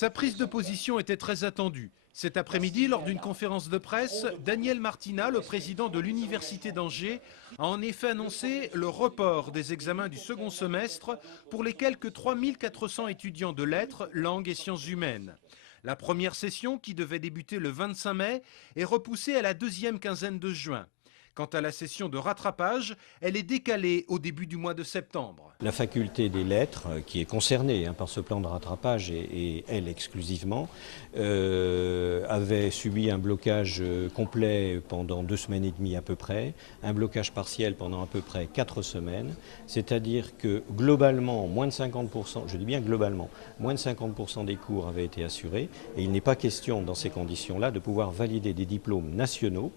Sa prise de position était très attendue. Cet après-midi, lors d'une conférence de presse, Daniel Martina, le président de l'Université d'Angers, a en effet annoncé le report des examens du second semestre pour les quelques 3400 étudiants de lettres, langues et sciences humaines. La première session, qui devait débuter le 25 mai, est repoussée à la deuxième quinzaine de juin. Quant à la session de rattrapage, elle est décalée au début du mois de septembre. La faculté des lettres, qui est concernée par ce plan de rattrapage et elle exclusivement, avait subi un blocage complet pendant 2 semaines et demie à peu près, un blocage partiel pendant à peu près 4 semaines, c'est-à-dire que globalement, moins de 50%, je dis bien globalement, moins de 50% des cours avaient été assurés et il n'est pas question dans ces conditions-là de pouvoir valider des diplômes nationaux,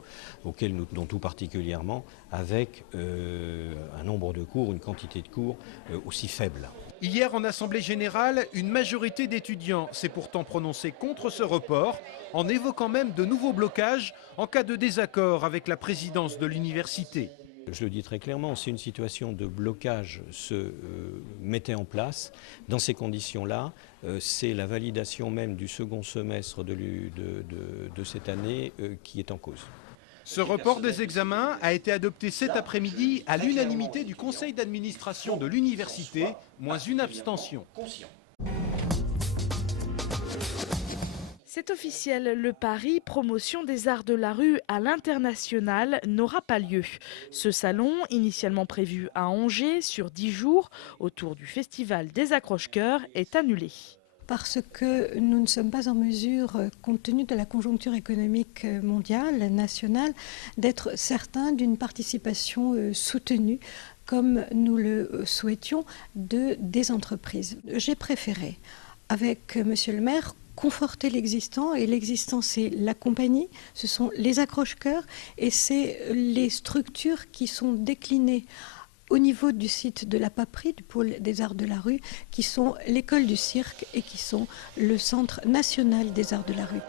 auxquels nous tenons tout particulièrement, avec un nombre de cours, une quantité de cours aussi faible. Hier, en Assemblée générale, une majorité d'étudiants s'est pourtant prononcée contre ce report, en évoquant même de nouveaux blocages en cas de désaccord avec la présidence de l'université. Je le dis très clairement, si une situation de blocage se mettait en place, dans ces conditions-là, c'est la validation même du second semestre de cette année qui est en cause. Ce report des examens a été adopté cet après-midi à l'unanimité du conseil d'administration de l'université, moins une abstention. C'est officiel, le pari promotion des arts de la rue à l'international n'aura pas lieu. Ce salon, initialement prévu à Angers sur 10 jours, autour du festival des accroche-cœurs, est annulé. Parce que nous ne sommes pas en mesure, compte tenu de la conjoncture économique mondiale, nationale, d'être certains d'une participation soutenue, comme nous le souhaitions, des entreprises. J'ai préféré, avec Monsieur le maire, conforter l'existant, et l'existant c'est la compagnie, ce sont les accroche-cœurs et c'est les structures qui sont déclinées au niveau du site de la Paperie, du pôle des arts de la rue, qui sont l'école du cirque et qui sont le centre national des arts de la rue.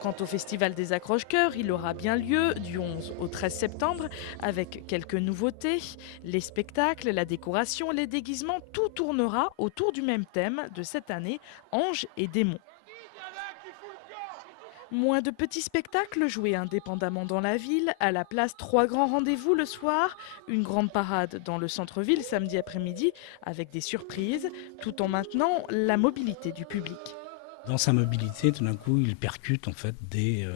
Quant au festival des accroche-cœurs, il aura bien lieu du 11 au 13 septembre avec quelques nouveautés. Les spectacles, la décoration, les déguisements, tout tournera autour du même thème de cette année, anges et démons. Moins de petits spectacles joués indépendamment dans la ville, à la place 3 grands rendez-vous le soir, une grande parade dans le centre-ville samedi après-midi avec des surprises, tout en maintenant la mobilité du public. Dans sa mobilité, tout d'un coup, il percute en fait des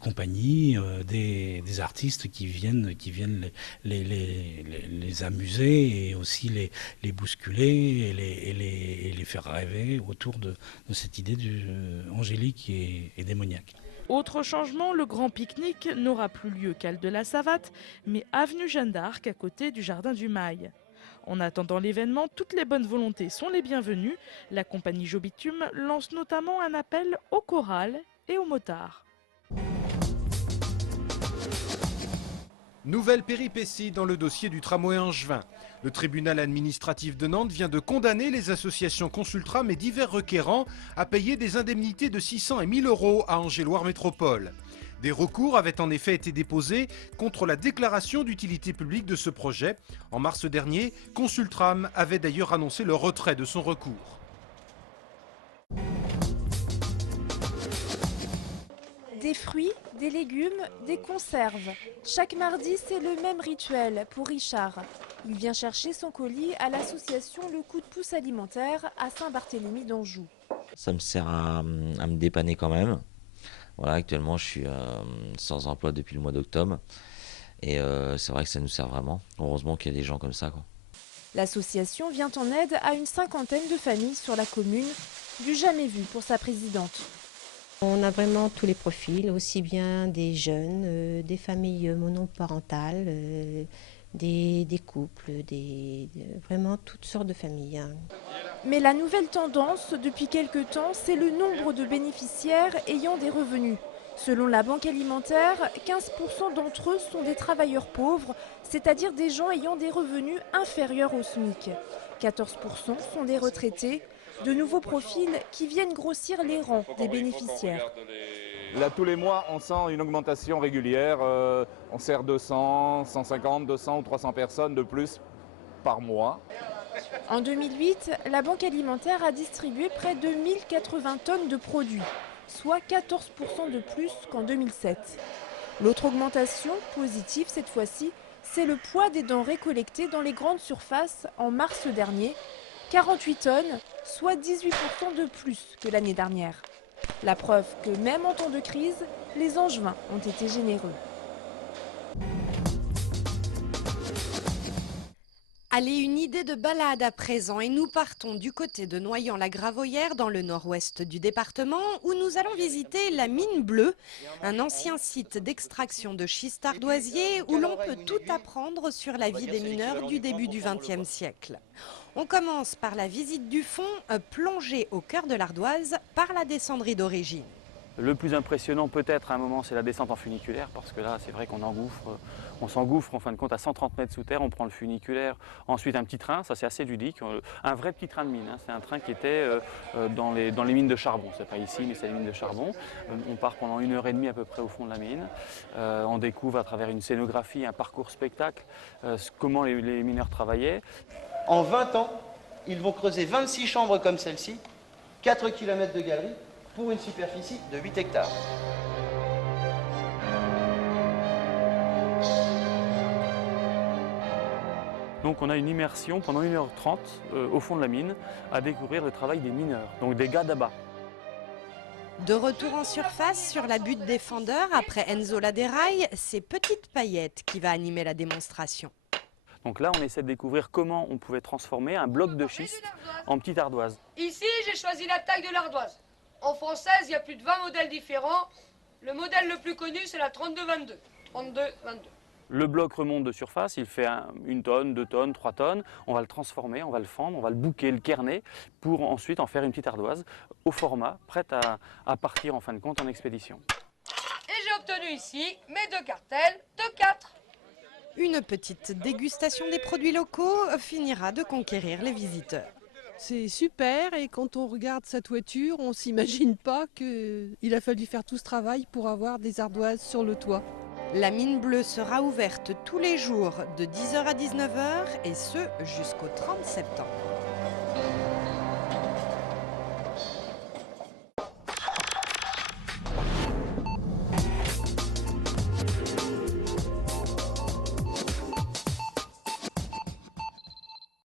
compagnies, des artistes qui viennent les amuser et aussi les bousculer et les faire rêver autour de cette idée angélique et démoniaque. Autre changement, le grand pique-nique n'aura plus lieu qu'à de la Savate, mais avenue Jeanne d'Arc à côté du Jardin du Mail. En attendant l'événement, toutes les bonnes volontés sont les bienvenues. La compagnie Jobitume lance notamment un appel aux chorales et aux motards. Nouvelle péripétie dans le dossier du tramway angevin. Le tribunal administratif de Nantes vient de condamner les associations Consultram et divers requérants à payer des indemnités de 600 et 1000 euros à Angers-Loire Métropole. Des recours avaient en effet été déposés contre la déclaration d'utilité publique de ce projet. En mars dernier, Consultram avait d'ailleurs annoncé le retrait de son recours. Des fruits, des légumes, des conserves. Chaque mardi, c'est le même rituel pour Richard. Il vient chercher son colis à l'association Le Coup de pouce alimentaire à Saint-Barthélemy d'Anjou. Ça me sert à me dépanner quand même. Voilà, actuellement, je suis sans emploi depuis le mois d'octobre. Et c'est vrai que ça nous sert vraiment. Heureusement qu'il y a des gens comme ça, quoi. L'association vient en aide à une 50aine de familles sur la commune, du jamais vu pour sa présidente. On a vraiment tous les profils, aussi bien des jeunes, des familles monoparentales, des couples, vraiment toutes sortes de familles. Mais la nouvelle tendance depuis quelque temps, c'est le nombre de bénéficiaires ayant des revenus. Selon la Banque alimentaire, 15% d'entre eux sont des travailleurs pauvres, c'est-à-dire des gens ayant des revenus inférieurs au SMIC. 14% sont des retraités, de nouveaux profils qui viennent grossir les rangs des bénéficiaires. Là, tous les mois, on sent une augmentation régulière. On sert 200, 150, 200 ou 300 personnes de plus par mois. En 2008, la Banque alimentaire a distribué près de 1080 tonnes de produits, soit 14% de plus qu'en 2007. L'autre augmentation, positive cette fois-ci, c'est le poids des denrées collectées dans les grandes surfaces en mars dernier, 48 tonnes, soit 18% de plus que l'année dernière. La preuve que même en temps de crise, les Angevins ont été généreux. Allez, une idée de balade à présent et nous partons du côté de Noyant-la-Gravoyère dans le nord-ouest du département où nous allons visiter la mine bleue, un ancien site d'extraction de schiste ardoisier où l'on peut tout apprendre sur la vie des mineurs du début du XXe siècle. On commence par la visite du fond, plongée au cœur de l'Ardoise par la descendrie d'origine. Le plus impressionnant peut-être à un moment, c'est la descente en funiculaire, parce que là c'est vrai qu'on s'engouffre en fin de compte à 130 mètres sous terre, on prend le funiculaire, ensuite un petit train, ça c'est assez ludique, un vrai petit train de mine, hein. C'est un train qui était dans les mines de charbon, c'est pas ici mais c'est les mines de charbon. On part pendant 1h30 à peu près au fond de la mine, on découvre à travers une scénographie, un parcours spectacle, comment les mineurs travaillaient. En 20 ans, ils vont creuser 26 chambres comme celle-ci, 4 km de galerie, pour une superficie de 8 hectares. Donc on a une immersion pendant 1h30 au fond de la mine à découvrir le travail des mineurs, donc des gars d'Abba. De retour en surface sur la butte des fendeurs après Enzo Laderaille, c'est Petite Paillette qui va animer la démonstration. Donc là on essaie de découvrir comment on pouvait transformer un bloc de schiste en petite ardoise. Ici j'ai choisi la taille de l'ardoise. En française, il y a plus de 20 modèles différents. Le modèle le plus connu, c'est la 32-22. 32-22. Le bloc remonte de surface, il fait 1 tonne, 2 tonnes, 3 tonnes. On va le transformer, on va le fendre, on va le bouquer, le kerner, pour ensuite en faire une petite ardoise au format, prête à partir en fin de compte en expédition. Et j'ai obtenu ici mes 2 cartels de 4. Une petite dégustation des produits locaux finira de conquérir les visiteurs. C'est super et quand on regarde sa toiture, on ne s'imagine pas qu'il a fallu faire tout ce travail pour avoir des ardoises sur le toit. La mine bleue sera ouverte tous les jours de 10h à 19h et ce jusqu'au 30 septembre.